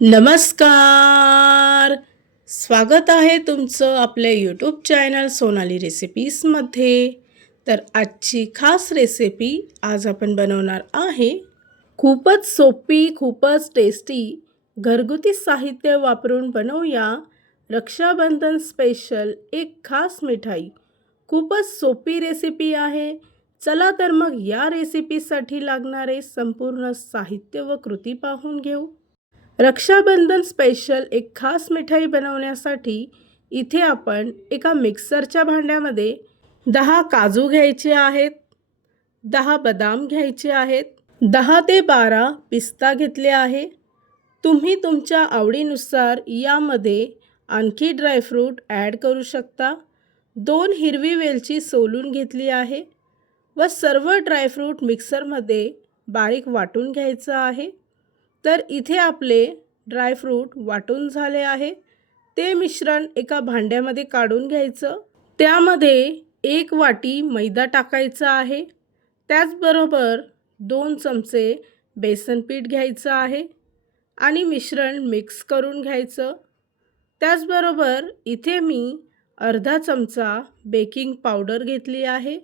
नमस्कार! स्वागत आहे तुमचं आपल्या यूट्यूब चॅनल सोनाली रेसिपीजमध्ये तर आजची खास रेसिपी आज आपण बनवणार आहे. खूपच सोपी खूपच टेस्टी घरगुती साहित्य वापरून बनवूया रक्षाबंधन स्पेशल एक खास मिठाई. खूपच सोपी रेसिपी आहे. चला तर मग या रेसिपीसाठी लागणारे संपूर्ण साहित्य व कृती पाहून घेऊ. रक्षाबंधन स्पेशल एक खास मिठाई बनवण्यासाठी इथे आपण एका मिक्सरच्या भांड्यामध्ये दहा काजू घ्यायचे आहेत दहा बदाम घ्यायचे आहेत दहा ते बारा पिस्ता घेतले आहे. तुम्ही तुमच्या आवडीनुसार यामध्ये आणखी ड्रायफ्रूट ॲड करू शकता. दोन हिरवी वेलची सोलून घेतली आहे व सर्व ड्रायफ्रूट मिक्सरमध्ये बारीक वाटून घ्यायचं आहे. तर इथे आपले ड्रायफ्रूट वाटून झाले आहे. ते मिश्रण एका भांड्यामध्ये काढून घ्यायचं. त्यामध्ये एक वाटी मैदा टाकायचा आहे. त्याचबरोबर दोन चमचे बेसन पीठ घ्यायचं आहे आणि मिश्रण मिक्स करून घ्यायचं. त्याचबरोबर इथे मी अर्धा चमचा बेकिंग पावडर घेतली आहे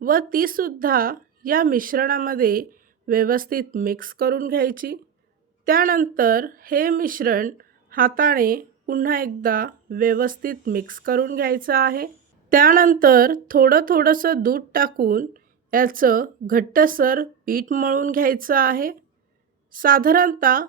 व तीसुद्धा या मिश्रणामध्ये व्यवस्थित मिक्स करून घ्यायची. त्यानंतर हे मिश्रण हाताने पुन्हा एकदा व्यवस्थित मिक्स करून घ्यायचं आहे. त्यानंतर थोडं थोडंसं दूध टाकून याचं घट्टसर पीठ मळून घ्यायचं आहे. साधारणतः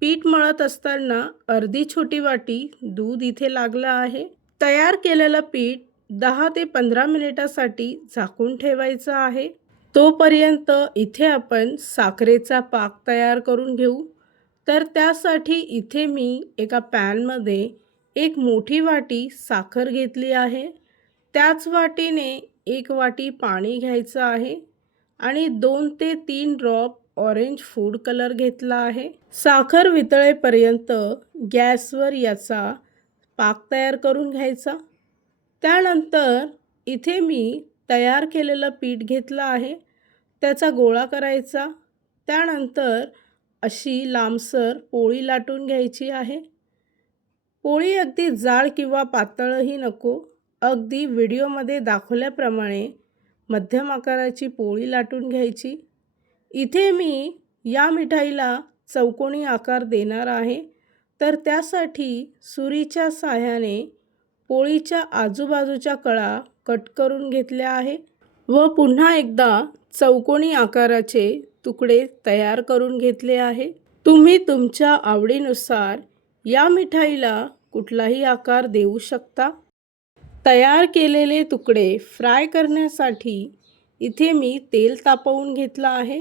पीठ मळत असताना अर्धी छोटी वाटी दूध इथे लागलं आहे. तयार केलेलं पीठ दहा ते पंधरा मिनिटासाठी झाकून ठेवायचं आहे. तोपर्यंत इथे आपण साखरेचा पाक तयार करून घेऊ. तर त्यासाठी इथे मी एका पॅनमध्ये एक मोठी वाटी साखर घेतली आहे. त्याच वाटीने एक वाटी पाणी घ्यायचं आहे आणि दोन ते तीन ड्रॉप ऑरेंज फूड कलर घेतला आहे. साखर वितळेपर्यंत गॅसवर याचा पाक तयार करून घ्यायचा. त्यानंतर इथे मी तयार केलेलं पीठ घेतलं आहे. त्याचा गोळा करायचा. त्यानंतर अशी लांबसर पोळी लाटून घ्यायची आहे. पोळी अगदी जाड किंवा पातळही नको. अगदी व्हिडिओमध्ये दाखवल्याप्रमाणे मध्यम आकाराची पोळी लाटून घ्यायची. इथे मी या मिठाईला चौकोनी आकार देणार आहे. तर त्यासाठी सुरीच्या साह्याने पोळीच्या आजूबाजूच्या कळा कट करून घेतल्या आहे. व पुन्हा एकदा चौकोनी आकाराचे तुकडे तयार करून घेतले आहे. तुम्ही तुमच्या आवडीनुसार या मिठाईला कुठलाही आकार देऊ शकता. तयार केलेले तुकडे फ्राय करण्यासाठी इथे मी तेल तापवून घेतलं आहे.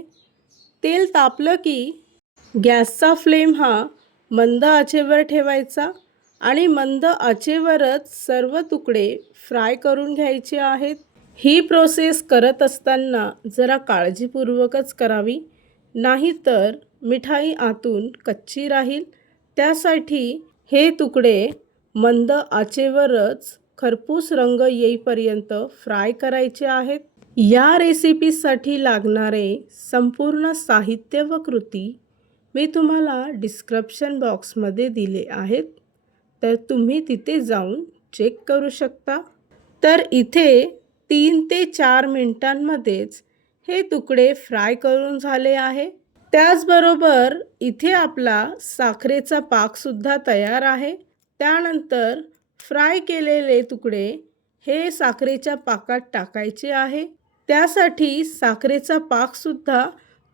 तेल तापलं की गॅसचा फ्लेम हा मंद आचेवर ठेवायचा आणि मंद आचेवरच सर्व तुकडे फ्राय करून घ्यायचे आहेत. ही प्रोसेस करत असताना जरा काळजीपूर्वकच करावी. नाहीतर मिठाई आतून कच्ची राहील. त्यासाठी हे तुकडे मंद आचेवरच खरपूस रंग येईपर्यंत फ्राय करायचे आहेत. या रेसिपीसाठी लागणारे संपूर्ण साहित्य व कृती मी तुम्हाला डिस्क्रिप्शन बॉक्समध्ये दिले आहेत. तर तुम्ही तिथे जाऊन चेक करू शकता. तर इथे तीन ते चार मिनटांमध्येच हे तुकडे फ्राय करून झाले आहे. त्याचबरोबर इथे आपला साखरेचा पाकसुद्धा तयार आहे. त्यानंतर फ्राय केलेले तुकडे हे साखरेच्या पाकात टाकायचे आहे. त्यासाठी साखरेचा पाकसुद्धा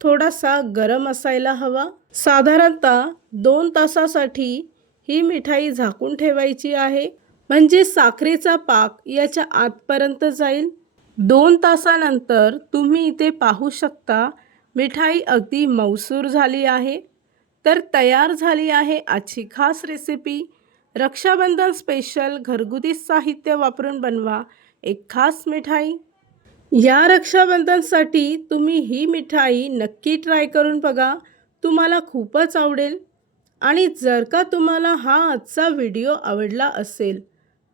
थोडासा गरम असायला हवा. साधारणतः दोन तासासाठी ही मिठाई झाकून ठेवायची आहे. म्हणजे साखरेचा पाक याच्या आतपर्यंत जाईल. दोन तासानंतर तुम्ही इथे पाहू शकता मिठाई अगदी मौसूर झाली आहे. तर तयार झाली आहे आजची खास रेसिपी रक्षाबंधन स्पेशल घरगुती साहित्य वापरून बनवा एक खास मिठाई. या रक्षाबंधनसाठी तुम्ही ही मिठाई नक्की ट्राय करून बघा. तुम्हाला खूपच आवडेल. आणि जर का तुम्हाला हा आजचा व्हिडिओ आवडला असेल